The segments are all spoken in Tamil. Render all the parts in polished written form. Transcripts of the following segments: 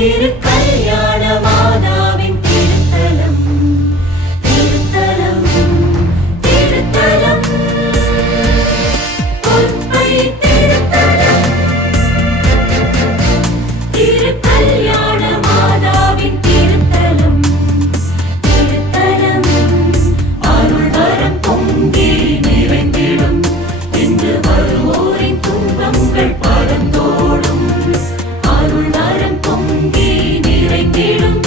திருக்கல்யாண மாதாவின் திருத்தலம் திருத்தலம் திருத்தலம் பொற்பை திருத்தலம் திருக்கல்யாண மாதாவின் திருத்தலம் திருத்தலம் அருள் வரம் பொங்கி நிறைந்திடும் இன்று வருவோரின் துன்பங்கள் பறந்தோடும் அருள் வரம் பொங்கி நிறைந்திடும்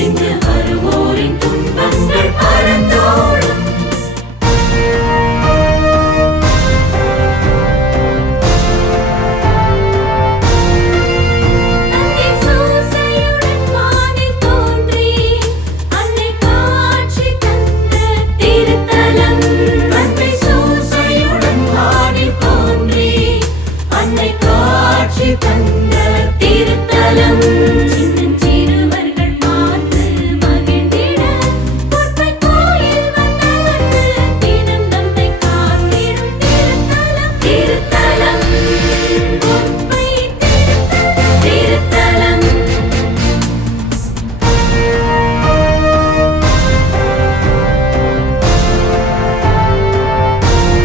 இன்று வருவோரின் துன்பங்கள் பறந்தோடும் தந்தை சூசையுடன் வானில் தோன்றி அன்னை காட்சி தந்த திருத்தலம் தந்தை சூசையுடன் வானில் தோன்றி அன்னை காட்சி தந்த திருத்தலம் சின்னஞ்சிறுவர்கள் பார்த்து மகிழ்ந்திட பொற்பை கோயில் வந்தவர்கள் தினம் நம்மை காத்திடும் திருத்தலம் திருத்தலம் பொற்பை திருத்தலம்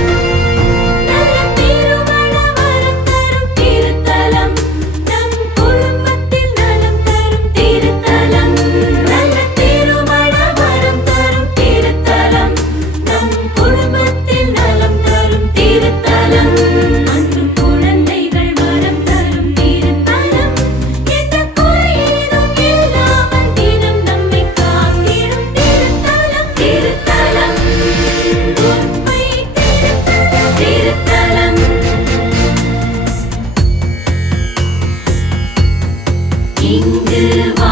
நல்ல திருமண வரம் தரும் திருத்தலம் நம் குடும்பத்தில் நலம் தரும் திருத்தலம் நல்ல திருமண வரம் தரும் திருத்தலம் நம் குடும்பத்தில் நலம் தரும் திருத்தலம் அன்று குழந்தைகள் வரம் தரும் திருத்தலம் எந்த குறையேதும் இல்லாமல் தினம் நம்மை காத்திடும் திருத்தலம் திருத்தலம் பொற்பை திருத்தலம் இங்கு வா